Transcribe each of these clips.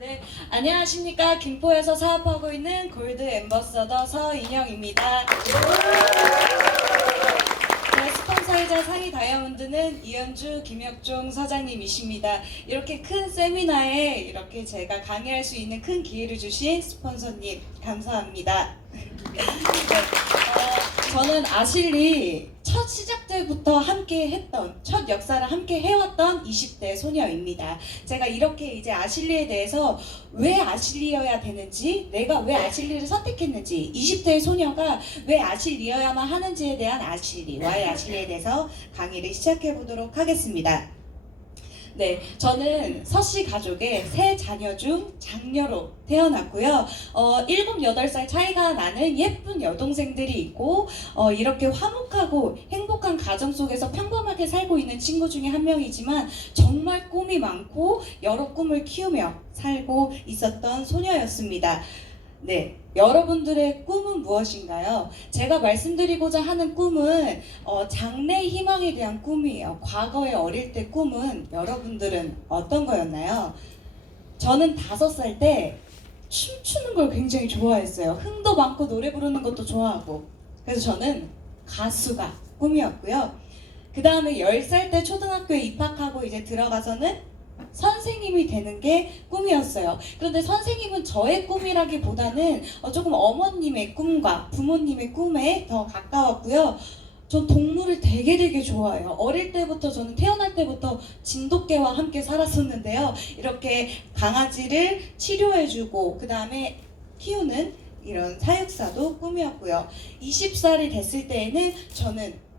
네, 안녕하십니까. 김포에서 사업하고 있는 골드 앰버서더 서인영입니다. 제 스폰서이자 상위 다이아몬드는 이현주, 김혁종 서장님이십니다. 이렇게 큰 세미나에 이렇게 제가 강의할 수 있는 큰 기회를 주신 스폰서님 감사합니다. 네, 저는 아실리 첫 시작 때부터 함께 했던, 첫 역사를 함께 해왔던 20대 소녀입니다. 제가 이렇게 이제 아실리에 대해서 왜 아실리여야 되는지, 내가 왜 아실리를 선택했는지, 20대의 소녀가 왜 아실리여야만 하는지에 대한 아실리, 와의 아실리에 대해서 강의를 시작해 보도록 하겠습니다. 네, 저는 서씨 가족의 세 자녀 중 장녀로 태어났고요. 7, 8살 차이가 나는 예쁜 여동생들이 있고 이렇게 화목하고 행복한 가정 속에서 평범하게 살고 있는 친구 중에 한 명이지만 정말 꿈이 많고 여러 꿈을 키우며 살고 있었던 소녀였습니다. 네, 여러분들의 꿈은 무엇인가요? 제가 말씀드리고자 하는 꿈은 장래 희망에 대한 꿈이에요. 과거에 어릴 때 꿈은 여러분들은 어떤 거였나요? 저는 5살 때 춤추는 걸 굉장히 좋아했어요. 흥도 많고 노래 부르는 것도 좋아하고. 그래서 저는 가수가 꿈이었고요. 그 다음에 10살 때 초등학교에 입학하고 이제 들어가서는 선생님이 되는 게 꿈이었어요. 그런데 선생님은 저의 꿈이라기보다는 조금 어머님의 꿈과 부모님의 꿈에 더 가까웠고요. 전 동물을 되게 좋아해요. 어릴 때부터 저는 태어날 때부터 진돗개와 함께 살았었는데요. 이렇게 강아지를 치료해주고 그 다음에 키우는 이런 사육사도 꿈이었고요. 20살이 됐을 때에는 저는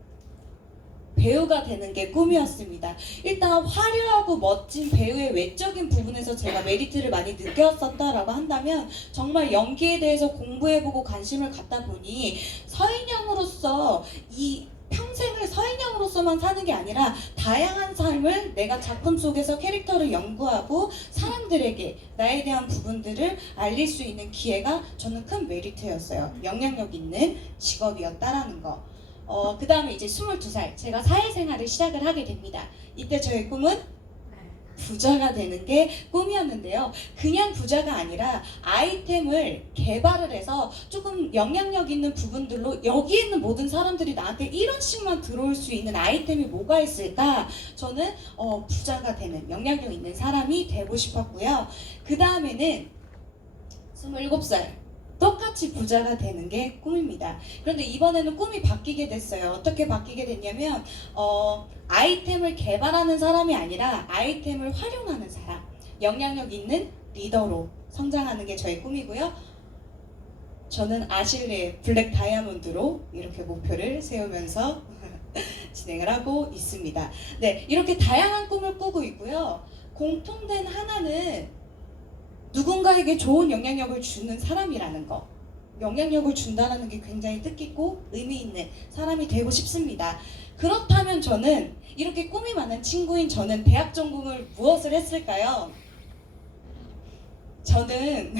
배우가 되는 게 꿈이었습니다. 일단 화려하고 멋진 배우의 외적인 부분에서 제가 메리트를 많이 느꼈었다라고 한다면 정말 연기에 대해서 공부해보고 관심을 갖다 보니 서인영으로서 이 평생을 서인영으로서만 사는 게 아니라 다양한 삶을 내가 작품 속에서 캐릭터를 연구하고 사람들에게 나에 대한 부분들을 알릴 수 있는 기회가 저는 큰 메리트였어요. 영향력 있는 직업이었다라는 거. 그 다음에 이제 22살 제가 사회생활을 시작을 하게 됩니다. 이때 저의 꿈은 부자가 되는 게 꿈이었는데요. 그냥 부자가 아니라 아이템을 개발을 해서 조금 영향력 있는 부분들로 여기 있는 모든 사람들이 나한테 1원씩만 들어올 수 있는 아이템이 뭐가 있을까? 저는 부자가 되는 영향력 있는 사람이 되고 싶었고요. 그 다음에는 27살 똑같이 부자가 되는 게 꿈입니다. 그런데 이번에는 꿈이 바뀌게 됐어요. 어떻게 바뀌게 됐냐면 아이템을 개발하는 사람이 아니라 아이템을 활용하는 사람, 영향력 있는 리더로 성장하는 게 저의 꿈이고요. 저는 아실리의 블랙 다이아몬드로 이렇게 목표를 세우면서 진행을 하고 있습니다. 네, 이렇게 다양한 꿈을 꾸고 있고요. 공통된 하나는 누군가에게 좋은 영향력을 주는 사람이라는 거. 영향력을 준다는 게 굉장히 뜻깊고 의미 있는 사람이 되고 싶습니다. 그렇다면 저는 이렇게 꿈이 많은 친구인 저는 대학 전공을 무엇을 했을까요? 저는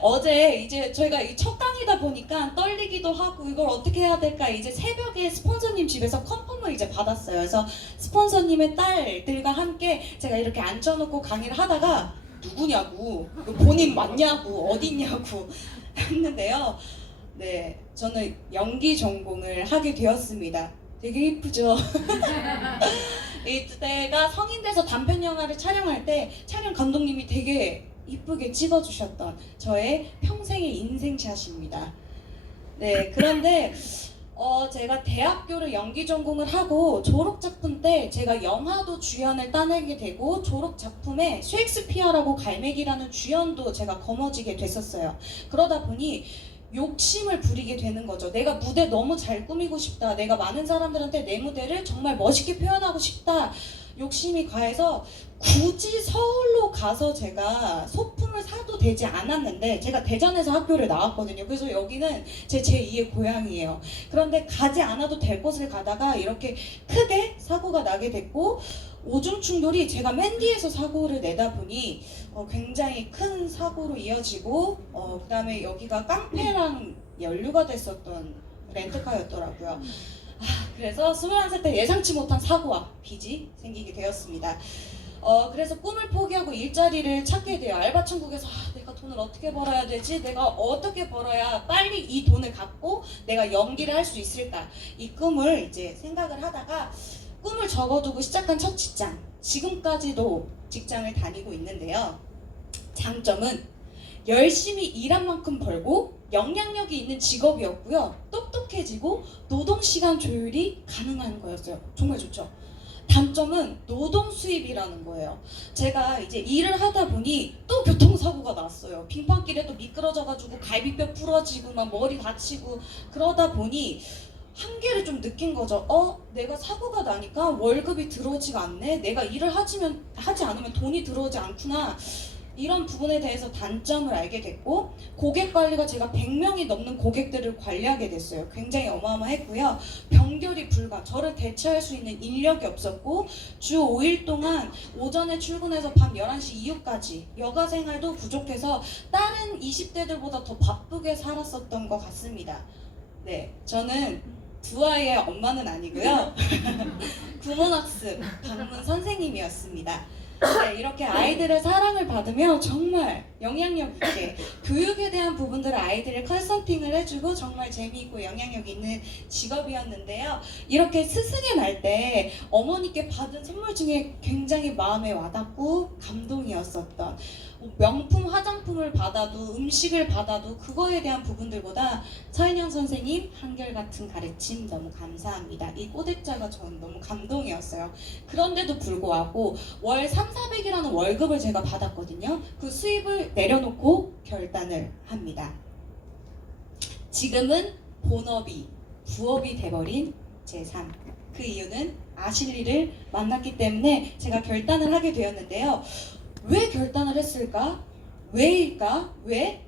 어제 이제 저희가 첫 강의다 보니까 떨리기도 하고 이걸 어떻게 해야 될까 이제 새벽에 스폰서님 집에서 컨펌을 이제 받았어요. 그래서 스폰서님의 딸들과 함께 제가 이렇게 앉혀놓고 강의를 하다가 누구냐고, 본인 맞냐고, 어딨냐고 했는데요. 네, 저는 연기 전공을 하게 되었습니다. 되게 이쁘죠? 이때가 성인 돼서 단편 영화를 촬영할 때 촬영 감독님이 되게 이쁘게 찍어주셨던 저의 평생의 인생샷입니다. 네, 그런데 제가 대학교를 연기 전공을 하고 졸업작품 때 제가 영화도 주연을 따내게 되고 졸업작품에 셰익스피어라고 갈매기라는 주연도 제가 거머쥐게 됐었어요. 그러다 보니 욕심을 부리게 되는 거죠. 내가 무대 너무 잘 꾸미고 싶다. 내가 많은 사람들한테 내 무대를 정말 멋있게 표현하고 싶다. 욕심이 과해서 굳이 서울로 가서 제가 소품을 사도 되지 않았는데 제가 대전에서 학교를 나왔거든요. 그래서 여기는 제 제2의 고향이에요. 그런데 가지 않아도 될 곳을 가다가 이렇게 크게 사고가 나게 됐고 오줌 충돌이 제가 맨 뒤에서 사고를 내다 보니 굉장히 큰 사고로 이어지고 그 다음에 여기가 깡패랑 연루가 됐었던 렌트카였더라고요. 그래서 21살 때 예상치 못한 사고와 빚이 생기게 되었습니다. 그래서 꿈을 포기하고 일자리를 찾게 돼요. 알바 천국에서 내가 돈을 어떻게 벌어야 되지? 내가 어떻게 벌어야 빨리 이 돈을 갖고 내가 연기를 할 수 있을까? 이 꿈을 이제 생각을 하다가 꿈을 적어두고 시작한 첫 직장, 지금까지도 직장을 다니고 있는데요. 장점은 열심히 일한 만큼 벌고 영향력이 있는 직업이었고요. 똑똑해지고 노동시간 조율이 가능한 거였어요. 정말 좋죠. 단점은 노동 수입이라는 거예요. 제가 이제 일을 하다 보니 또 교통사고가 났어요. 빙판길에 또 미끄러져가지고 갈비뼈 부러지고 막 머리 다치고 그러다 보니 한계를 좀 느낀 거죠. 내가 사고가 나니까 월급이 들어오지가 않네. 내가 일을 하지 않으면 돈이 들어오지 않구나. 이런 부분에 대해서 단점을 알게 됐고, 고객 관리가 제가 100명이 넘는 고객들을 관리하게 됐어요. 굉장히 어마어마했고요. 병결이 불가, 저를 대체할 수 있는 인력이 없었고, 주 5일 동안 오전에 출근해서 밤 11시 이후까지 여가 생활도 부족해서 다른 20대들보다 더 바쁘게 살았었던 것 같습니다. 네, 저는 두 아이의 엄마는 아니고요. 구몬학습 방문 선생님이었습니다. 네, 이렇게 아이들의 사랑을 받으며 정말 영향력 있게 교육에 대한 부분들을 아이들을 컨설팅을 해주고 정말 재미있고 영향력 있는 직업이었는데요. 이렇게 스승의 날 때 어머니께 받은 선물 중에 굉장히 마음에 와닿고 감동이었었던, 명품 화장품을 받아도 음식을 받아도 그거에 대한 부분들보다 서인영 선생님 한결같은 가르침 너무 감사합니다. 이 꼬대자가 저는 너무 감동이었어요. 그런데도 불구하고 월 3,400이라는 월급을 제가 받았거든요. 그 수입을 내려놓고 결단을 합니다. 지금은 본업이 부업이 돼버린 제 삶. 그 이유는 아실리를 만났기 때문에 제가 결단을 하게 되었는데요. 왜 결단을 했을까? 왜일까? 왜?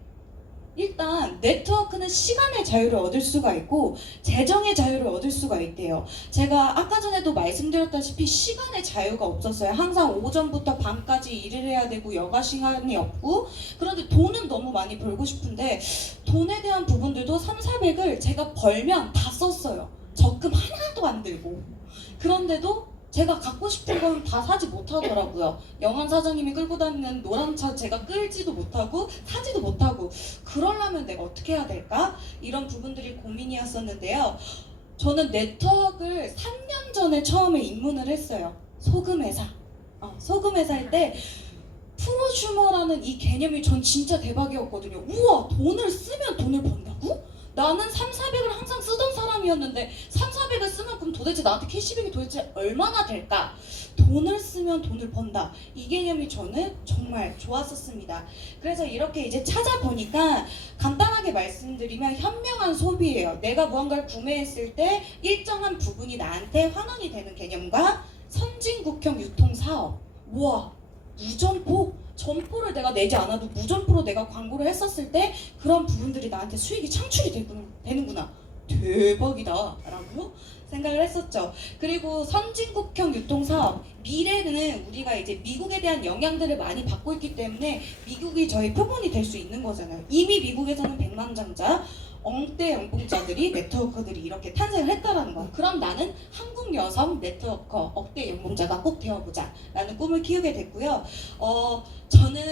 일단 네트워크는 시간의 자유를 얻을 수가 있고 재정의 자유를 얻을 수가 있대요. 제가 아까 전에도 말씀드렸다시피 시간의 자유가 없었어요. 항상 오전부터 밤까지 일을 해야 되고 여가 시간이 없고, 그런데 돈은 너무 많이 벌고 싶은데 돈에 대한 부분들도 3,400을 제가 벌면 다 썼어요. 적금 하나도 안 들고. 그런데도 제가 갖고 싶은 건 다 사지 못하더라고요. 영환 사장님이 끌고 다니는 노란 차 제가 끌지도 못하고 사지도 못하고, 그러려면 내가 어떻게 해야 될까? 이런 부분들이 고민이었었는데요. 저는 네트워크를 3년 전에 처음에 입문을 했어요. 소금회사. 소금회사일 때 프로슈머라는 이 개념이 전 진짜 대박이었거든요. 우와, 돈을 쓰면 돈을 번다고? 나는 3,400을 항상 쓰던 사람이었는데 3,400을 쓰면 그럼 도대체 나한테 캐시백이 도대체 얼마나 될까? 돈을 쓰면 돈을 번다. 이 개념이 저는 정말 좋았었습니다. 그래서 이렇게 이제 찾아보니까 간단하게 말씀드리면 현명한 소비예요. 내가 무언가를 구매했을 때 일정한 부분이 나한테 환원이 되는 개념과 선진국형 유통사업. 우와, 무점포? 점포를 내가 내지 않아도 무점포로 내가 광고를 했었을 때 그런 부분들이 나한테 수익이 창출이 되는구나. 대박이다 라고 생각을 했었죠. 그리고 선진국형 유통사업, 미래는 우리가 이제 미국에 대한 영향들을 많이 받고 있기 때문에 미국이 저희 표본이 될 수 있는 거잖아요. 이미 미국에서는 백만장자 억대 연봉자들이 네트워커들이 이렇게 탄생을 했다라는 거. 그럼 나는 한국 여성 네트워커 억대 연봉자가 꼭 되어보자 라는 꿈을 키우게 됐고요. 저는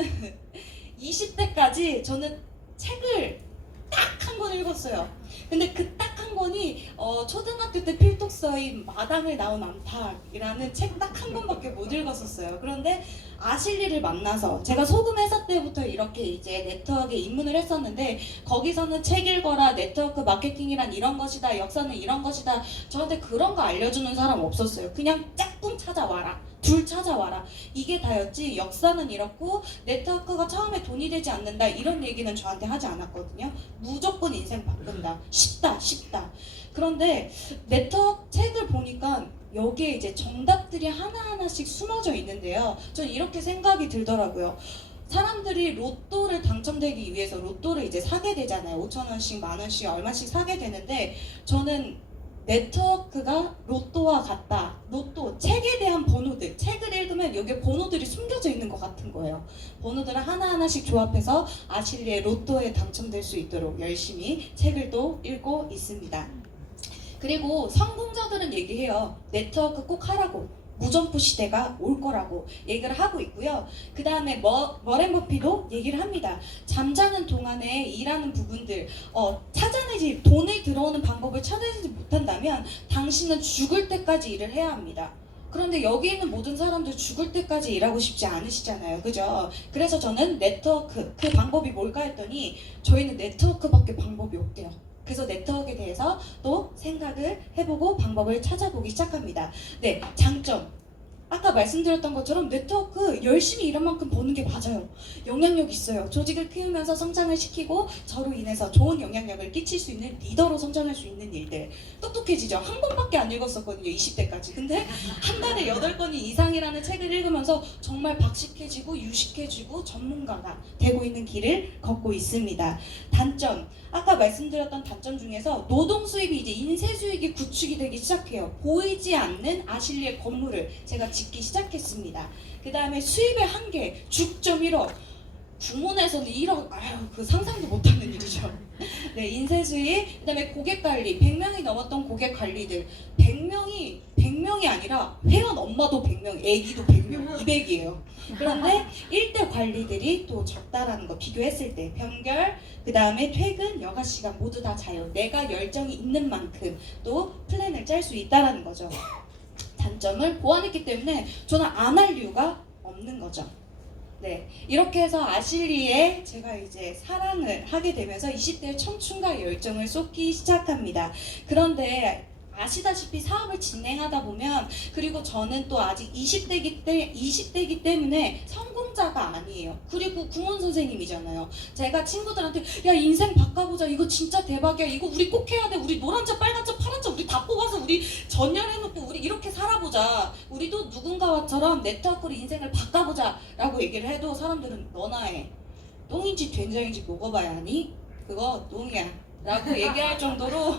20대까지 저는 책을 딱 한 권 읽었어요. 근데 그 딱 한 권이 초등학교 때 필독서인 마당을 나온 암탉이라는 책 딱 한 권밖에 못 읽었었어요. 그런데 아실리를 만나서 제가 소금 회사 때부터 이렇게 이제 네트워크에 입문을 했었는데, 거기서는 책 읽어라, 네트워크 마케팅이란 이런 것이다, 역사는 이런 것이다, 저한테 그런 거 알려주는 사람 없었어요. 그냥 짝꿍 찾아와라, 둘 찾아와라, 이게 다였지 역사는 이렇고 네트워크가 처음에 돈이 되지 않는다 이런 얘기는 저한테 하지 않았거든요. 무조건 인생 바꾼다, 쉽다. 그런데 네트워크 책을 보니까 여기에 이제 정답들이 하나하나씩 숨어져 있는데요. 전 이렇게 생각이 들더라고요. 사람들이 로또를 당첨되기 위해서 로또를 이제 사게 되잖아요. 5,000원씩, 만원씩, 얼마씩 사게 되는데, 저는 네트워크가 로또와 같다. 로또, 책에 대한 번호들, 책을 읽으면 여기에 번호들이 숨겨져 있는 것 같은 거예요. 번호들을 하나하나씩 조합해서 아실리의 로또에 당첨될 수 있도록 열심히 책을 또 읽고 있습니다. 그리고 성공자들은 얘기해요. 네트워크 꼭 하라고. 무점포 시대가 올 거라고 얘기를 하고 있고요. 그 다음에 워렌 버핏도 얘기를 합니다. 잠자는 동안에 일하는 부분들 찾아내지 돈이 들어오는 방법을 찾아내지 못한다면 당신은 죽을 때까지 일을 해야 합니다. 그런데 여기 있는 모든 사람들 죽을 때까지 일하고 싶지 않으시잖아요. 그죠? 그래서 저는 네트워크, 그 방법이 뭘까 했더니 저희는 네트워크밖에 방법이 없대요. 그래서 네트워크에 대해서 또 생각을 해보고 방법을 찾아보기 시작합니다. 네, 장점. 아까 말씀드렸던 것처럼 네트워크 열심히 일한 만큼 버는 게 맞아요. 영향력 있어요. 조직을 키우면서 성장을 시키고 저로 인해서 좋은 영향력을 끼칠 수 있는 리더로 성장할 수 있는 일들. 똑똑해지죠. 한 권밖에 안 읽었었거든요. 20대까지. 근데 한 달에 8권 이상이라는 책을 읽으면서 정말 박식해지고 유식해지고 전문가가 되고 있는 길을 걷고 있습니다. 단점. 아까 말씀드렸던 단점 중에서 노동 수입이 이제 인쇄 수익이 구축이 되기 시작해요. 보이지 않는 아실리의 건물을 제가 짓기 시작했습니다. 그 다음에 수입의 한계, 죽점 1억. 구몬에서는 1억, 그 상상도 못하는 일이죠. 네, 인쇄 수입, 그 다음에 고객 관리, 100명이 넘었던 고객 관리들. 100명이 아니라 회원 엄마도 100명, 애기도 100명, 200이에요. 그런데 일대 관리들이 또 적다라는 거 비교했을 때 병결, 그 다음에 퇴근, 여가 시간 모두 다 자유. 내가 열정이 있는 만큼 또 플랜을 짤 수 있다라는 거죠. 단점을 보완했기 때문에 저는 안 할 이유가 없는 거죠. 네, 이렇게 해서 아실리에 제가 이제 사랑을 하게 되면서 20대의 청춘과 열정을 쏟기 시작합니다. 그런데 아시다시피 사업을 진행하다 보면, 그리고 저는 또 아직 20대이기 때문에 성공자가 아니에요. 그리고 구몬 선생님이잖아요. 제가 친구들한테 야 인생 바꿔보자, 이거 진짜 대박이야, 이거 우리 꼭 해야 돼, 우리 노란자 빨간자 파란자 우리 다 뽑아서 우리 전열해놓고 우리 이렇게 살아보자, 우리도 누군가와처럼 네트워크로 인생을 바꿔보자 라고 얘기를 해도 사람들은 너나 해, 똥인지 된장인지 먹어봐야 하니? 그거 똥이야 라고 얘기할 정도로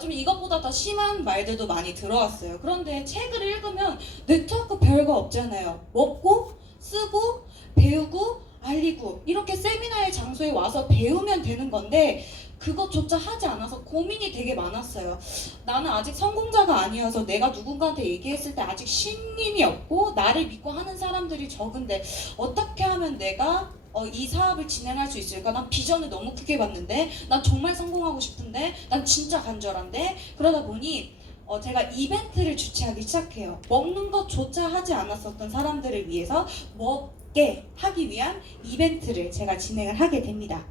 좀 이것보다 더 심한 말들도 많이 들어왔어요. 그런데 책을 읽으면 네트워크 별거 없잖아요. 먹고 쓰고 배우고 알리고 이렇게 세미나의 장소에 와서 배우면 되는 건데 그것조차 하지 않아서 고민이 되게 많았어요. 나는 아직 성공자가 아니어서 내가 누군가한테 얘기했을 때 아직 신임이 없고 나를 믿고 하는 사람들이 적은데 어떻게 하면 내가 이 사업을 진행할 수 있을까? 난 비전을 너무 크게 봤는데, 난 정말 성공하고 싶은데, 난 진짜 간절한데. 그러다 보니 제가 이벤트를 주최하기 시작해요. 먹는 것조차 하지 않았었던 사람들을 위해서 먹게 하기 위한 이벤트를 제가 진행을 하게 됩니다.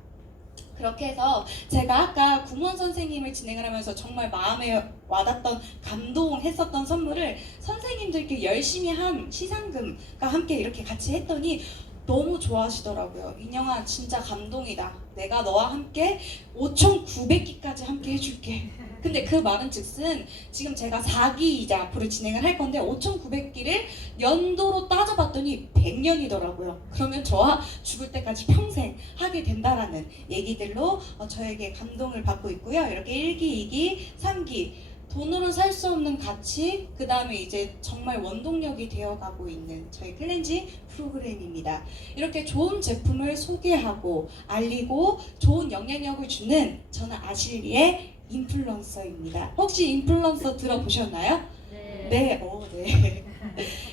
그렇게 해서 제가 아까 구몬 선생님을 진행을 하면서 정말 마음에 와닿던 감동했었던 선물을 선생님들께 열심히 한 시상금과 함께 이렇게 같이 했더니 너무 좋아하시더라고요. 인영아 진짜 감동이다. 내가 너와 함께 5,900기까지 함께 해줄게. 근데 그 말은 즉슨 지금 제가 4기 이제 앞으로 진행을 할 건데 5,900기를 연도로 따져봤더니 100년이더라고요. 그러면 저와 죽을 때까지 평생 하게 된다라는 얘기들로 저에게 감동을 받고 있고요. 이렇게 1기, 2기, 3기 돈으로 살 수 없는 가치, 그 다음에 이제 정말 원동력이 되어가고 있는 저희 클렌지 프로그램입니다. 이렇게 좋은 제품을 소개하고 알리고 좋은 영향력을 주는 저는 아실리의 인플루언서입니다. 혹시 인플루언서 들어보셨나요? 네. 네.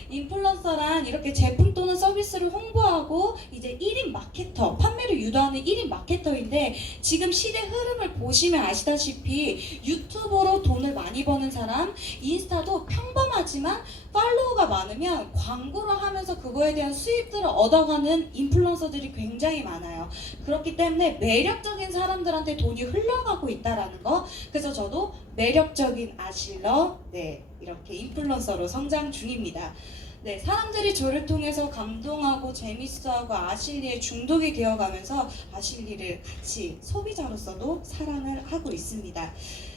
인플루언서란 이렇게 제품 또는 서비스를 홍보하고 이제 1인 마케터, 판매를 유도하는 1인 마케터인데 지금 시대 흐름을 보시면 아시다시피 유튜버로 돈을 많이 버는 사람, 인스타도 평범하지만 팔로워가 많으면 광고를 하면서 그거에 대한 수입들을 얻어가는 인플루언서들이 굉장히 많아요. 그렇기 때문에 매력적인 사람들한테 돈이 흘러가고 있다라는 거. 그래서 저도 매력적인 아실러, 이렇게 인플루언서로 성장 중입니다. 사람들이 저를 통해서 감동하고 재밌어하고 아실리에 중독이 되어가면서 아실리를 같이 소비자로서도 사랑을 하고 있습니다.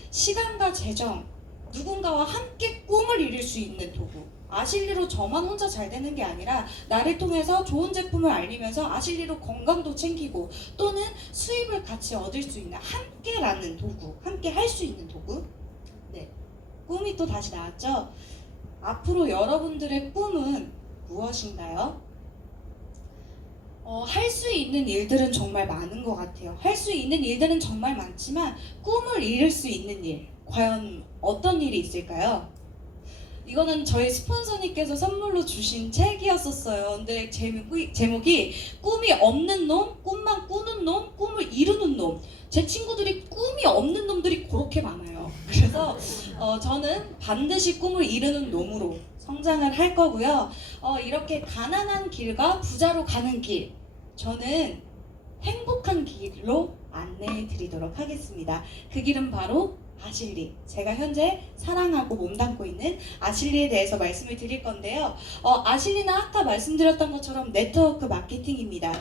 시간과 재정, 누군가와 함께 꿈을 이룰 수 있는 도구. 아실리로 저만 혼자 잘 되는 게 아니라 나를 통해서 좋은 제품을 알리면서 아실리로 건강도 챙기고 또는 수입을 같이 얻을 수 있는 함께라는 도구, 함께 할 수 있는 도구. 꿈이 또 다시 나왔죠? 앞으로 여러분들의 꿈은 무엇인가요? 할 수 있는 일들은 정말 많은 것 같아요. 할 수 있는 일들은 정말 많지만 꿈을 이룰 수 있는 일, 과연 어떤 일이 있을까요? 이거는 저희 스폰서님께서 선물로 주신 책이었었어요. 근데 제목이 꿈이 없는 놈, 꿈만 꾸는 놈, 꿈을 이루는 놈. 제 친구들이 꿈이 없는 놈들이 그렇게 많아요. 그래서 저는 반드시 꿈을 이루는 놈으로 성장을 할 거고요. 이렇게 가난한 길과 부자로 가는 길, 저는 행복한 길로 안내해 드리도록 하겠습니다. 그 길은 바로 아실리. 제가 현재 사랑하고 몸담고 있는 아실리에 대해서 말씀을 드릴 건데요. 아실리는 아까 말씀드렸던 것처럼 네트워크 마케팅입니다.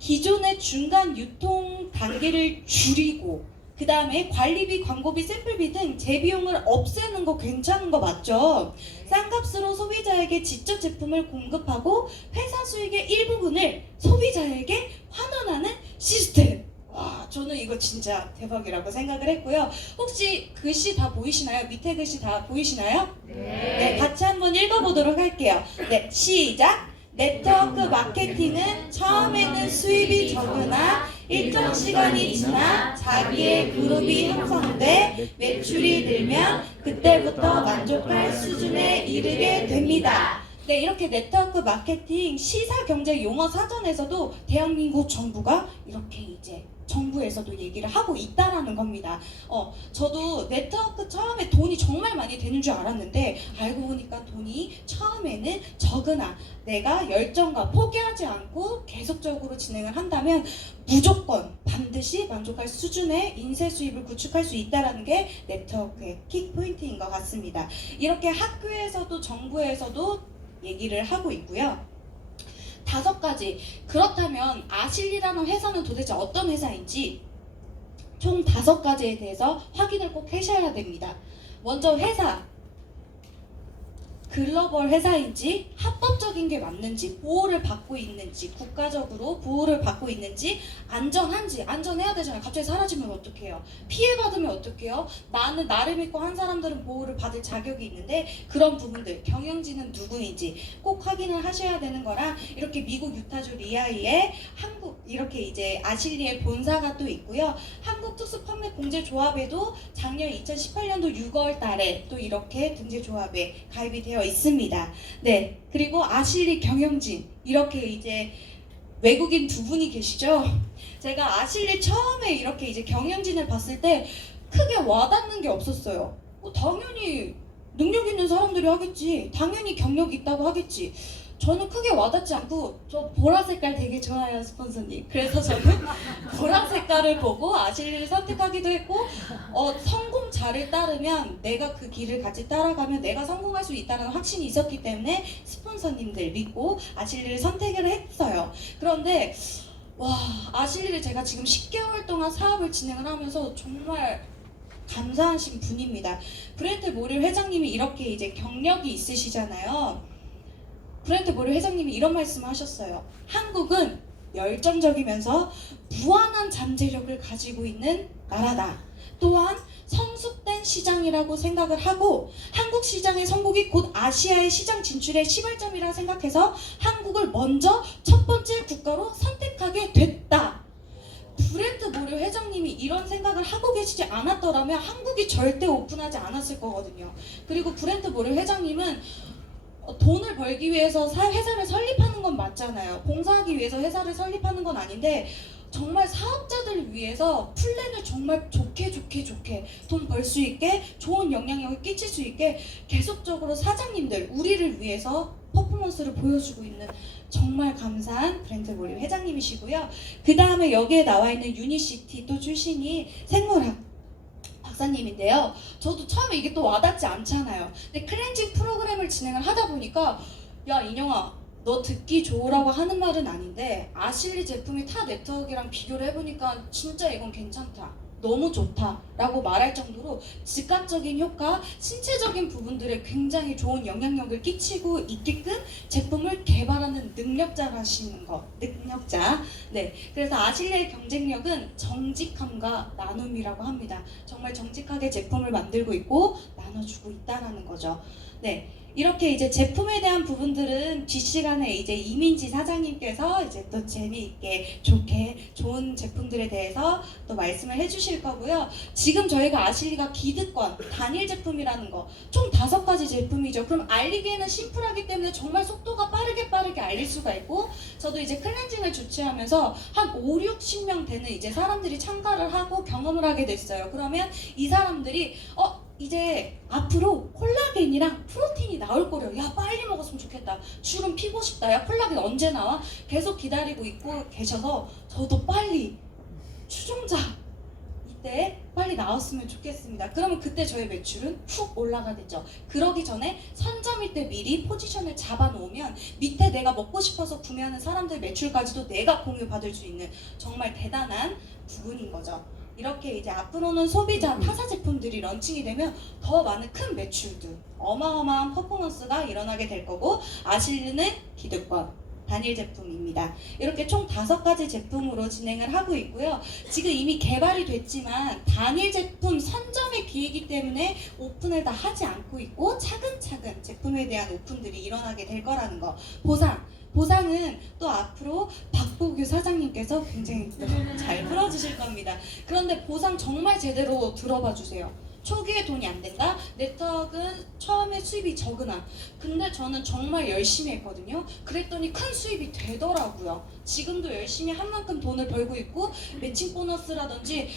기존의 중간 유통 단계를 줄이고 그 다음에 관리비, 광고비, 샘플비 등 재비용을 없애는 거 괜찮은 거 맞죠? 싼 값으로 소비자에게 직접 제품을 공급하고 회사 수익의 일부분을 소비자에게 환원하는 시스템. 와, 저는 이거 진짜 대박이라고 생각을 했고요. 혹시 글씨 다 보이시나요? 밑에 글씨 다 보이시나요? 네, 같이 한번 읽어보도록 할게요. 네, 시작! 네트워크 마케팅은 처음에는 수입이 적으나 일정 시간이 지나 자기의 그룹이 형성돼 매출이 늘면 그때부터 만족할 수준에 이르게 됩니다. 네, 이렇게 네트워크 마케팅 시사 경제 용어 사전에서도 대한민국 정부가 이렇게 이제 정부에서도 얘기를 하고 있다라는 겁니다. 저도 네트워크 처음에 돈이 정말 많이 되는 줄 알았는데 알고 보니까 돈이 처음에는 적으나 내가 열정과 포기하지 않고 계속적으로 진행을 한다면 무조건 반드시 만족할 수준의 인쇄 수입을 구축할 수 있다는 게 네트워크의 킥포인트인 것 같습니다. 이렇게 학교에서도 정부에서도 얘기를 하고 있고요. 5가지. 그렇다면 아실리라는 회사는 도대체 어떤 회사인지 총 5가지에 대해서 확인을 꼭 하셔야 됩니다. 먼저 회사. 글로벌 회사인지 합법적인 게 맞는지 보호를 받고 있는지 국가적으로 보호를 받고 있는지 안전한지 안전해야 되잖아요. 갑자기 사라지면 어떡해요? 피해받으면 어떡해요? 나는 나를 믿고 한 사람들은 보호를 받을 자격이 있는데 그런 부분들 경영진은 누구인지 꼭 확인을 하셔야 되는 거라 이렇게 미국 유타주 리아이에 한국 이렇게 이제 아실리의 본사가 또 있고요. 한국특수판매공제조합에도 작년 2018년도 6월 달에 또 이렇게 등재조합에 가입이 되어 있습니다. 네, 그리고 아실리 경영진 이렇게 이제 외국인 2분이 계시죠. 제가 아실리 처음에 이렇게 이제 경영진을 봤을 때 크게 와닿는 게 없었어요. 당연히 능력 있는 사람들이 하겠지. 당연히 경력이 있다고 하겠지. 저는 크게 와닿지 않고 저 보라 색깔 되게 좋아해요, 스폰서님. 그래서 저는 보라 색깔을 보고 아실리를 선택하기도 했고 성공자를 따르면 내가 그 길을 같이 따라가면 내가 성공할 수 있다는 확신이 있었기 때문에 스폰서님들 믿고 아실리를 선택을 했어요. 그런데 와, 아실리를 제가 지금 10개월 동안 사업을 진행을 하면서 정말 감사하신 분입니다. 브렌트 모릴 회장님이 이렇게 이제 경력이 있으시잖아요. 브렌트 모릴 회장님이 이런 말씀을 하셨어요. 한국은 열정적이면서 무한한 잠재력을 가지고 있는 나라다. 또한 성숙된 시장이라고 생각을 하고 한국 시장의 성공이 곧 아시아의 시장 진출의 시발점이라 생각해서 한국을 먼저 첫 번째 국가로 선택하게 됐다. 브렌트 모릴 회장님이 이런 생각을 하고 계시지 않았더라면 한국이 절대 오픈하지 않았을 거거든요. 그리고 브렌트 모릴 회장님은 돈을 벌기 위해서 회사를 설립하는 건 맞잖아요. 봉사하기 위해서 회사를 설립하는 건 아닌데 정말 사업자들을 위해서 플랜을 정말 좋게 돈 벌 수 있게 좋은 영향력을 끼칠 수 있게 계속적으로 사장님들 우리를 위해서 퍼포먼스를 보여주고 있는 정말 감사한 브렌트 모릴 회장님이시고요. 그 다음에 여기에 나와 있는 유니시티 또 출신이 생물학 박사님인데요. 저도 처음에 이게 또 와닿지 않잖아요. 근데 클렌징 프로그램을 진행을 하다 보니까 야 인영아 너 듣기 좋으라고 하는 말은 아닌데 아실리 제품이 타 네트워크랑 비교를 해보니까 진짜 이건 괜찮다. 너무 좋다 라고 말할 정도로 즉각적인 효과, 신체적인 부분들에 굉장히 좋은 영향력을 끼치고 있게끔 제품을 개발하는 능력자라시는 거. 능력자. 네, 그래서 아실리의 경쟁력은 정직함과 나눔이라고 합니다. 정말 정직하게 제품을 만들고 있고 나눠주고 있다는 거죠. 네, 이렇게 이제 제품에 대한 부분들은 뒷시간에 이제 이민지 사장님께서 이제 또 재미있게 좋게 좋은 제품들에 대해서 또 말씀을 해주실 거고요. 지금 저희가 아실리가 기득권 단일 제품이라는 거 총 5가지 제품이죠. 그럼 알리기에는 심플하기 때문에 정말 속도가 빠르게 알릴 수가 있고, 저도 이제 클렌징을 주최하면서 한 5, 60명 되는 이제 사람들이 참가를 하고 경험을 하게 됐어요. 그러면 이 사람들이 이제 앞으로 콜라겐이랑 프로틴이 나올 거래요. 야, 빨리 먹었으면 좋겠다. 주름 피고 싶다. 야, 콜라겐 언제 나와? 계속 기다리고 있고 계셔서 저도 빨리 추종자 이때 빨리 나왔으면 좋겠습니다. 그러면 그때 저의 매출은 훅 올라가겠죠. 그러기 전에 선점일 때 미리 포지션을 잡아 놓으면 밑에 내가 먹고 싶어서 구매하는 사람들 매출까지도 내가 공유받을 수 있는 정말 대단한 부분인 거죠. 이렇게 이제 앞으로는 소비자 타사 제품들이 런칭이 되면 더 많은 큰 매출들, 어마어마한 퍼포먼스가 일어나게 될 거고, 아실리는 기득권 단일 제품입니다. 이렇게 총 5가지 제품으로 진행을 하고 있고요. 지금 이미 개발이 됐지만 단일 제품 선점의 기회이기 때문에 오픈을 다 하지 않고 있고, 차근차근 제품에 대한 오픈들이 일어나게 될 거라는 거. 보상은 또 앞으로 박보규 사장님께서 굉장히 잘 풀어주실 겁니다. 그런데 보상 정말 제대로 들어봐 주세요. 초기에 돈이 안 된다? 네트워크는 처음에 수입이 적으나, 근데 저는 정말 열심히 했거든요. 그랬더니 큰 수입이 되더라고요. 지금도 열심히 한 만큼 돈을 벌고 있고, 매칭 보너스라든지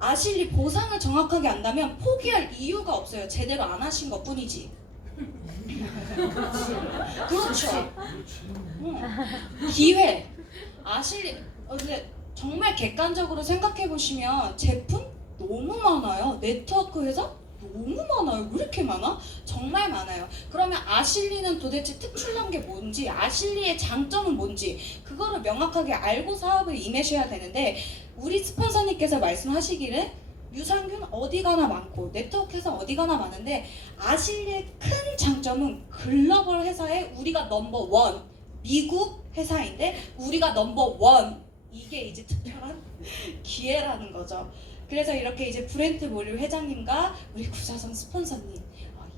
아실리 보상을 정확하게 안다면 포기할 이유가 없어요. 제대로 안 하신 것 뿐이지. 그렇죠. 기회. 아실리 근데 정말 객관적으로 생각해 보시면 제품 너무 많아요. 네트워크 회사 너무 많아요. 왜 이렇게 많아? 정말 많아요. 그러면 아실리는 도대체 특출난 게 뭔지, 아실리의 장점은 뭔지 그거를 명확하게 알고 사업을 임하셔야 되는데, 우리 스폰서님께서 말씀하시기를 유산균 어디 가나 많고 네트워크 회사 어디 가나 많은데, 아실리의 큰 장점은 글로벌 회사에 우리가 넘버 1, 미국 회사인데 우리가 넘버 1, 이게 이제 특별한 기회라는 거죠. 그래서 이렇게 이제 브랜드 모릴 회장님과 우리 구자성 스폰서님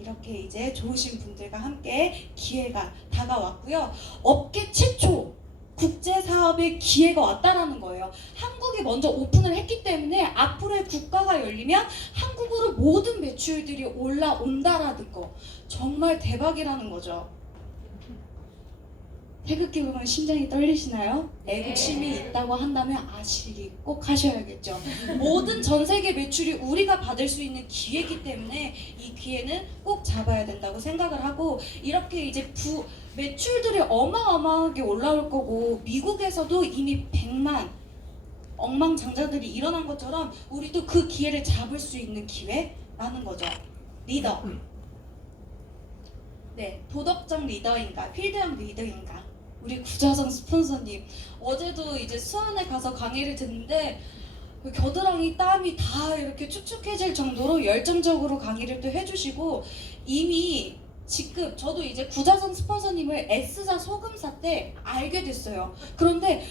이렇게 이제 좋으신 분들과 함께 기회가 다가왔고요. 업계 최초 국제 사업의 기회가 왔다라는 거예요. 한국이 먼저 오픈을 했기 때문에 앞으로의 국가가 열리면 한국으로 모든 매출들이 올라온다라는 거, 정말 대박이라는 거죠. 태극기 보면 심장이 떨리시나요? 애국심이 있다고 한다면 아실리 꼭 하셔야겠죠. 모든 전 세계 매출이 우리가 받을 수 있는 기회이기 때문에 이 기회는 꼭 잡아야 된다고 생각을 하고, 이렇게 이제 매출들이 어마어마하게 올라올 거고, 미국에서도 이미 100만 억망장자들이 일어난 것처럼 우리도 그 기회를 잡을 수 있는 기회라는 거죠. 리더. 네, 도덕적 리더인가, 필드형 리더인가. 우리 구자성 스폰서님, 어제도 이제 수원에 가서 강의를 듣는데 겨드랑이 땀이 다 이렇게 축축해질 정도로 열정적으로 강의를 또 해주시고, 이미 지금 저도 이제 구자성 스폰서님을 S사 소금사 때 알게 됐어요. 그런데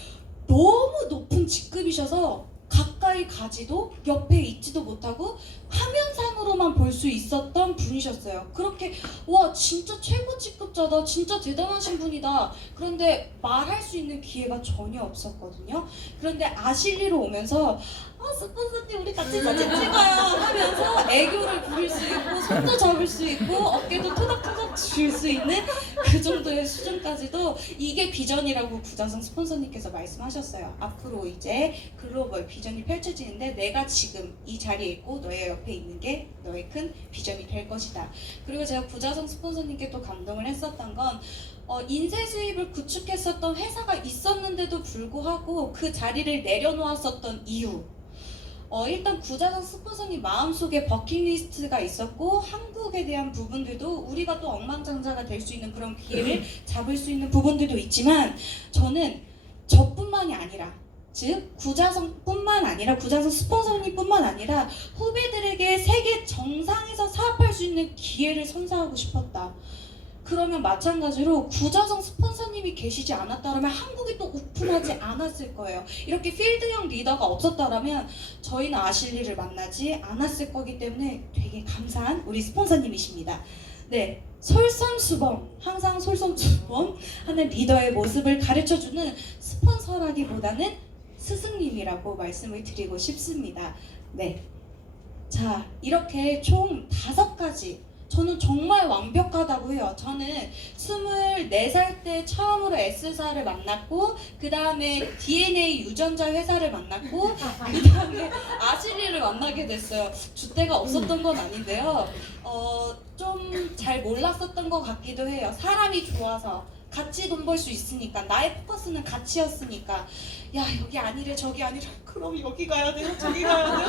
너무 높은 직급이셔서 가까이 가지도 옆에 있지도 못하고 화면상으로만 볼 수 있었던 분이셨어요. 그렇게 와 진짜 최고 직급자다, 진짜 대단하신 분이다. 그런데 말할 수 있는 기회가 전혀 없었거든요. 그런데 아실리로 오면서 스폰서님 우리 같이 사진 찍어요 하면서 애교를 부릴 수 있고, 손도 잡을 수 있고, 어깨도 토닥토닥 줄 수 있는 그 정도의 수준까지도, 이게 비전이라고 구자성 스폰서님께서 말씀하셨어요. 앞으로 이제 글로벌 비전이 펼쳐지는데 내가 지금 이 자리에 있고 너의 옆에 있는 게 너의 큰 비전이 될 것이다. 그리고 제가 구자성 스폰서님께 또 감동을 했었던 건 인쇄 수입을 구축했었던 회사가 있었는데도 불구하고 그 자리를 내려놓았었던 이유. 일단 구자성 스폰서님 마음속에 버킷리스트가 있었고, 한국에 대한 부분들도 우리가 또 억만장자가 될 수 있는 그런 기회를 잡을 수 있는 부분들도 있지만, 저는 저뿐만이 아니라, 즉 구자성뿐만 아니라, 구자성 스폰서님뿐만 아니라 후배들에게 세계 정상에서 사업할 수 있는 기회를 선사하고 싶었다. 그러면 마찬가지로 구자성 스폰서님이 계시지 않았다면 한국이 또 오픈하지 않았을 거예요. 이렇게 필드형 리더가 없었다면 저희는 아실리를 만나지 않았을 거기 때문에 되게 감사한 우리 스폰서님이십니다. 네, 솔선수범, 항상 솔선수범 하는 리더의 모습을 가르쳐주는 스폰서라기보다는 스승님이라고 말씀을 드리고 싶습니다. 네, 자, 이렇게 총 5가지. 저는 정말 완벽하다고 해요. 저는 24살 때 처음으로 S사를 만났고, 그 다음에 DNA 유전자 회사를 만났고, 그 다음에 아실리를 만나게 됐어요. 줏대가 없었던 건 아닌데요. 좀 잘 몰랐었던 것 같기도 해요. 사람이 좋아서. 같이 돈 벌 수 있으니까, 나의 포커스는 가치였으니까, 야, 여기 아니래 저기 아니래, 그럼 여기 가야 돼요, 저기 가야 돼요.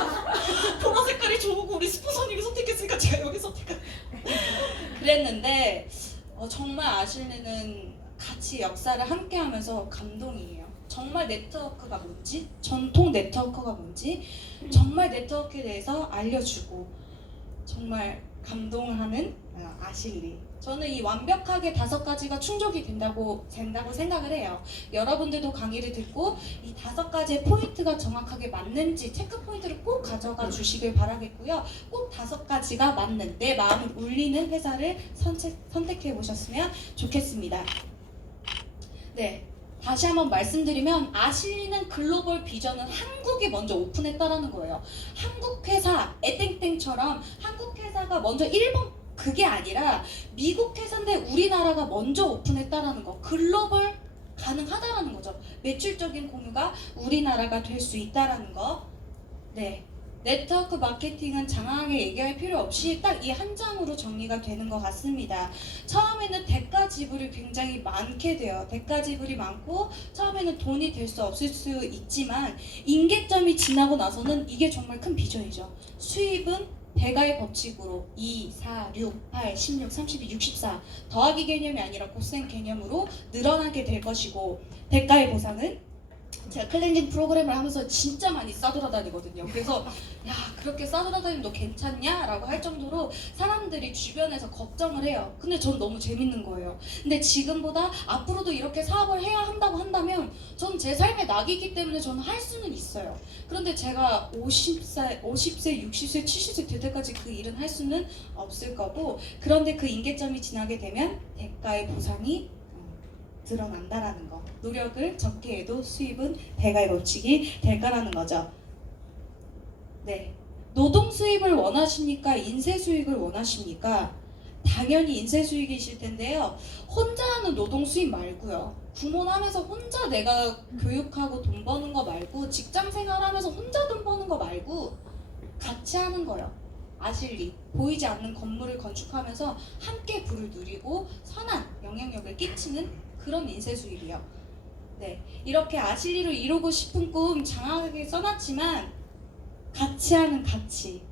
보라 색깔이 좋고 우리 스폰서님이 선택했으니까 제가 여기 선택할게요. 그랬는데 정말 아실리는 같이 역사를 함께 하면서 감동이에요. 정말 네트워크가 뭔지, 전통 네트워크가 뭔지, 정말 네트워크에 대해서 알려주고 정말 감동을 하는 아실리. 저는 이 완벽하게 5가지가 충족이 된다고 생각을 해요. 여러분들도 강의를 듣고 이 5가지의 포인트가 정확하게 맞는지 체크 포인트를 꼭 가져가 주시길 바라겠고요. 꼭 5가지가 맞는, 내 마음을 울리는 회사를 선택해 보셨으면 좋겠습니다. 네, 다시 한번 말씀드리면 아실리는 글로벌 비전은 한국이 먼저 오픈했다라는 거예요. 한국 회사 에땡땡처럼 한국 회사가 먼저 일본 그게 아니라 미국 회사인데 우리나라가 먼저 오픈했다라는 거. 글로벌 가능하다라는 거죠. 매출적인 공유가 우리나라가 될 수 있다라는 거. 네, 네트워크 마케팅은 장황하게 얘기할 필요 없이 딱 이 한 장으로 정리가 되는 것 같습니다. 처음에는 대가 지불이 굉장히 많게 돼요. 대가 지불이 많고 처음에는 돈이 될 수 없을 수 있지만 임계점이 지나고 나서는 이게 정말 큰 비전이죠. 수입은 대가의 법칙으로 2, 4, 6, 8, 16, 32, 64 더하기 개념이 아니라 곱셈 개념으로 늘어나게 될 것이고, 대가의 보상은 제가 클렌징 프로그램을 하면서 진짜 많이 싸돌아다니거든요. 그래서 야, 그렇게 싸돌아다니면 너 괜찮냐? 라고 할 정도로 사람들이 주변에서 걱정을 해요. 근데 전 너무 재밌는 거예요. 근데 지금보다 앞으로도 이렇게 사업을 해야 한다고 한다면 전 제 삶의 낙이기 때문에 저는 할 수는 있어요. 그런데 제가 50세, 60세, 70세 될 때까지 그 일은 할 수는 없을 거고, 그런데 그 임계점이 지나게 되면 대가의 보상이 드러난다라는 거. 노력을 적게 해도 수입은 대가의 법칙이 될 거라는 거죠. 네, 노동 수입을 원하십니까? 인쇄 수익을 원하십니까? 당연히 인쇄 수익이실 텐데요. 혼자 하는 노동 수입 말고요. 구몬하면서 혼자 내가 교육하고 돈 버는 거 말고, 직장 생활하면서 혼자 돈 버는 거 말고 같이 하는 거요. 아실리, 보이지 않는 건물을 건축하면서 함께 부를 누리고 선한 영향력을 끼치는 그런 인쇄 수입이요. 네, 이렇게 아실리로 이루고 싶은 꿈 장황하게 써놨지만 같이 하는 같이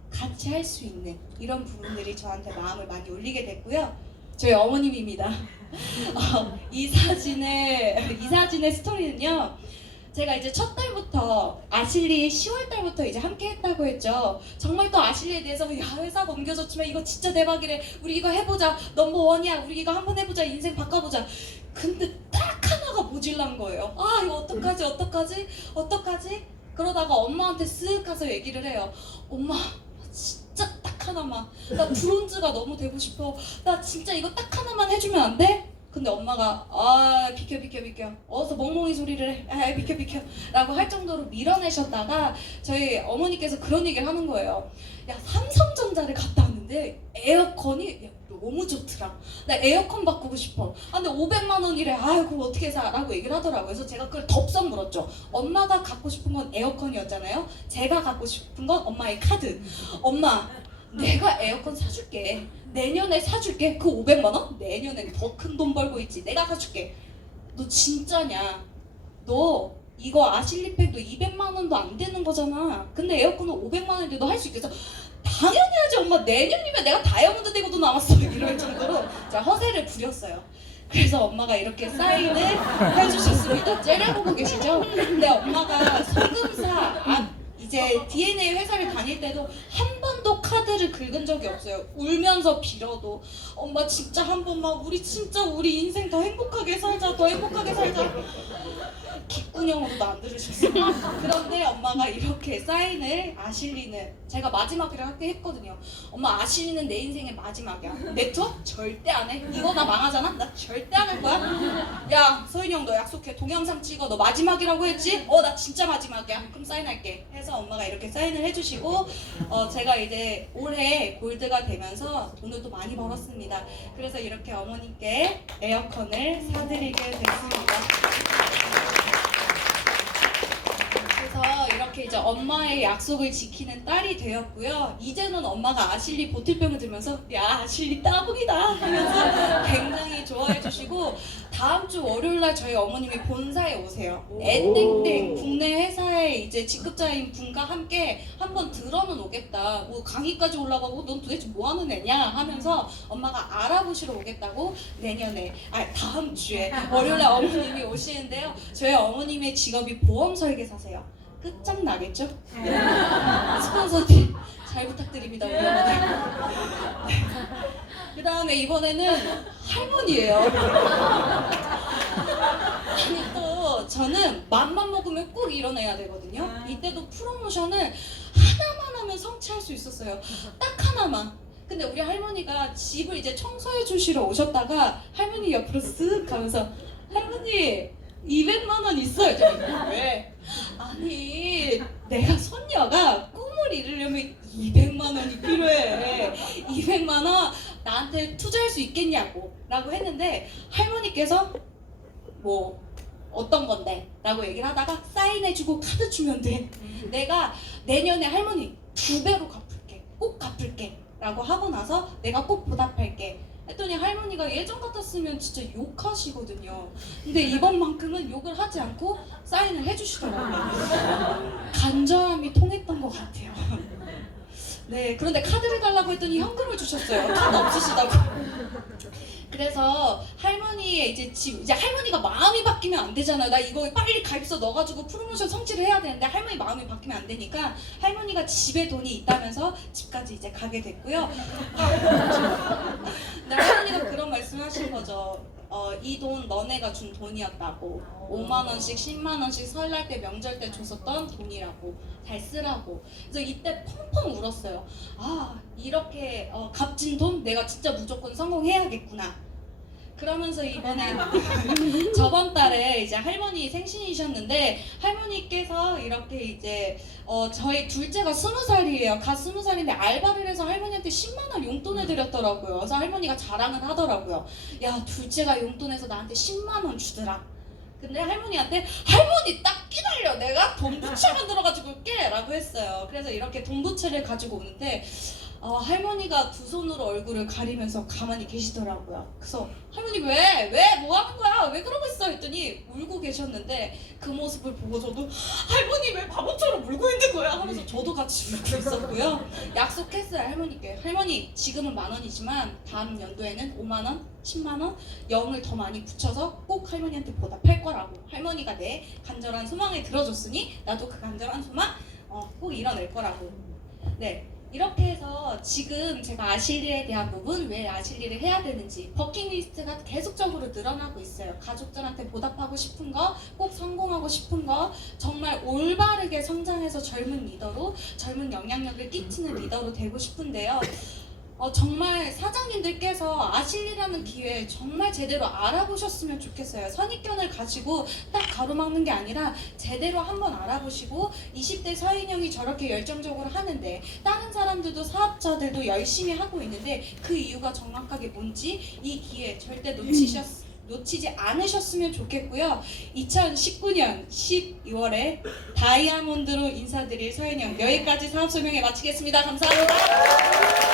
할 수 있는 이런 부분들이 저한테 마음을 많이 울리게 됐고요. 저희 어머님입니다. 이 사진의 스토리는요. 제가 이제 첫 달부터 아실리 10월 달부터 이제 함께 했다고 했죠. 정말 또 아실리에 대해서 야, 회사가 옮겨졌지만 이거 진짜 대박이래. 우리 이거 해보자. 넘버원이야. 우리 이거 한번 해보자. 인생 바꿔보자. 근데 딱 하나가 모질란 거예요. 아, 이거 어떡하지? 그러다가 엄마한테 쓱 가서 얘기를 해요. 엄마, 진짜 딱 하나만. 나 브론즈가 너무 되고 싶어. 나 진짜 이거 딱 하나만 해주면 안 돼? 근데 엄마가 비켜 어서 멍멍이 소리를 해 비켜 라고 할 정도로 밀어내셨다가 저희 어머니께서 그런 얘기를 하는 거예요. 야, 삼성전자를 갔다 왔는데 에어컨이 너무 좋더라. 나 에어컨 바꾸고 싶어. 근데 500만 원이래. 그럼 어떻게 사? 라고 얘기를 하더라고요. 그래서 제가 그걸 덥석 물었죠. 엄마가 갖고 싶은 건 에어컨이었잖아요. 제가 갖고 싶은 건 엄마의 카드. 엄마, 내가 에어컨 사줄게. 내년에 사줄게. 그 500만 원? 내년에 더 큰 돈 벌고 있지. 내가 사줄게. 너 진짜냐? 너 이거 아실리팩도 200만 원도 안 되는 거잖아. 근데 에어컨은 500만 원인데 너 할 수 있겠어? 당연히 하지 엄마. 내년이면 내가 다이아몬드 되고도 남았어. 이럴 정도로 제가 허세를 부렸어요. 그래서 엄마가 이렇게 사인을 해주셨습니다. 째려보고 계시죠? 근데 엄마가 성금사 이제 DNA 회사를 다닐 때도 한 번도 카드를 긁은 적이 없어요. 울면서 빌어도 엄마 진짜 한 번만 우리 인생 더 행복하게 살자. 귓구녕으로도 안 들으셨어요. 그런데 엄마가 이렇게 사인을 아실리는 제가 마지막이라 할게 했거든요. 엄마 아실리는 내 인생의 마지막이야. 네트워? 절대 안 해. 이거 나 망하잖아? 나 절대 안 할 거야. 야 서인이 형 너 약속해. 동영상 찍어. 너 마지막이라고 했지? 나 진짜 마지막이야. 그럼 사인할게. 해서 엄마가 이렇게 사인을 해주시고 제가 이제 올해 골드가 되면서 돈을 또 많이 벌었습니다. 그래서 이렇게 어머니께 에어컨을 사드리게 됐습니다. 이렇게 이제 엄마의 약속을 지키는 딸이 되었고요. 이제는 엄마가 아실리 보틀병을 들면서 야 아실리 따봉이다 하면서 굉장히 좋아해 주시고 다음 주 월요일날 저희 어머님이 본사에 오세요. 애땡땡 국내 회사의 이제 직급자인 분과 함께 한번 들어는 오겠다. 뭐 강의까지 올라가고 넌 도대체 뭐 하는 애냐 하면서 엄마가 알아보시러 오겠다고 내년에 다음 주에 월요일날 어머님이 오시는데요. 저희 어머님의 직업이 보험 설계사세요. 끝장나겠죠? 스폰서님 잘 부탁드립니다 우리 어머니. 그 다음에 이번에는 할머니예요. 아니 또 저는 맘만 먹으면 꼭 일어나야 되거든요. 이때도 프로모션을 하나만 하면 성취할 수 있었어요. 딱 하나만. 근데 우리 할머니가 집을 이제 청소해 주시러 오셨다가 할머니 옆으로 쓱 가면서 할머니 200만 원 있어요. 왜? 아니 내가 손녀가 꿈을 이루려면 200만 원이 필요해. 200만 원 나한테 투자할 수 있겠냐고 라고 했는데 할머니께서 뭐 어떤 건데? 라고 얘기를 하다가 사인해주고 카드 주면 돼. 내가 내년에 할머니 2배로 갚을게. 꼭 갚을게 라고 하고 나서 내가 꼭 보답할게 했더니 할머니가 예전 같았으면 진짜 욕하시거든요. 근데 이번만큼은 욕을 하지 않고 사인을 해주시더라고요. 간절함이 통했던 것 같아요. 네, 그런데 카드를 달라고 했더니 현금을 주셨어요. 카드 없으시다고. 그래서 할머니의 이제 할머니가 마음이 바뀌면 안 되잖아요. 나 이거 빨리 가입서 넣어가지고 프로모션 성취를 해야 되는데 할머니 마음이 바뀌면 안 되니까 할머니가 집에 돈이 있다면서 집까지 이제 가게 됐고요. 근데 할머니가 그런 말씀하신 거죠. 이 돈 너네가 준 돈이었다고. 5만 원씩 10만 원씩 설날 때 명절 때 줬었던 돈이라고. 잘 쓰라고. 그래서 이때 펑펑 울었어요. 아 이렇게 값진 돈 내가 진짜 무조건 성공해야겠구나. 그러면서 이번에 저번 달에 이제 할머니 생신이셨는데 할머니께서 이렇게 이제 저희 둘째가 20살이에요. 갓 20살인데 알바를 해서 할머니한테 10만 원 용돈을 드렸더라고요. 그래서 할머니가 자랑을 하더라고요. 야 둘째가 용돈에서 나한테 10만 원 주더라. 근데 할머니한테 할머니 딱 기다려 내가 돈부채 만들어가지고 올게 라고 했어요. 그래서 이렇게 돈부채를 가지고 오는데 할머니가 두 손으로 얼굴을 가리면서 가만히 계시더라고요. 그래서 할머니 왜 뭐 하는 거야? 왜 그러고 있어? 했더니 울고 계셨는데 그 모습을 보고 저도 할머니 왜 바보처럼 울고 있는 거야? 하면서 저도 같이 울고 있었고요. 약속했어요 할머니께. 할머니 지금은 10,000원이지만 다음 연도에는 5만 원, 10만 원, 0을 더 많이 붙여서 꼭 할머니한테 보답할 거라고. 할머니가 내 간절한 소망을 들어줬으니 나도 그 간절한 소망 꼭 이뤄낼 거라고. 네. 이렇게 해서 지금 제가 아실리에 대한 부분, 왜 아실리를 해야 되는지 버킷리스트가 계속적으로 늘어나고 있어요. 가족들한테 보답하고 싶은 거, 꼭 성공하고 싶은 거, 정말 올바르게 성장해서 젊은 리더로, 젊은 영향력을 끼치는 리더로 되고 싶은데요. 정말 사장님들께서 아실리라는 기회 정말 제대로 알아보셨으면 좋겠어요. 선입견을 가지고 딱 가로막는 게 아니라 제대로 한번 알아보시고 20대 서인형이 저렇게 열정적으로 하는데 다른 사람들도 사업자들도 열심히 하고 있는데 그 이유가 정확하게 뭔지 이 기회 절대 놓치지 않으셨으면 좋겠고요. 2019년 12월에 다이아몬드로 인사드릴 서인형 여기까지 사업설명회 마치겠습니다. 감사합니다.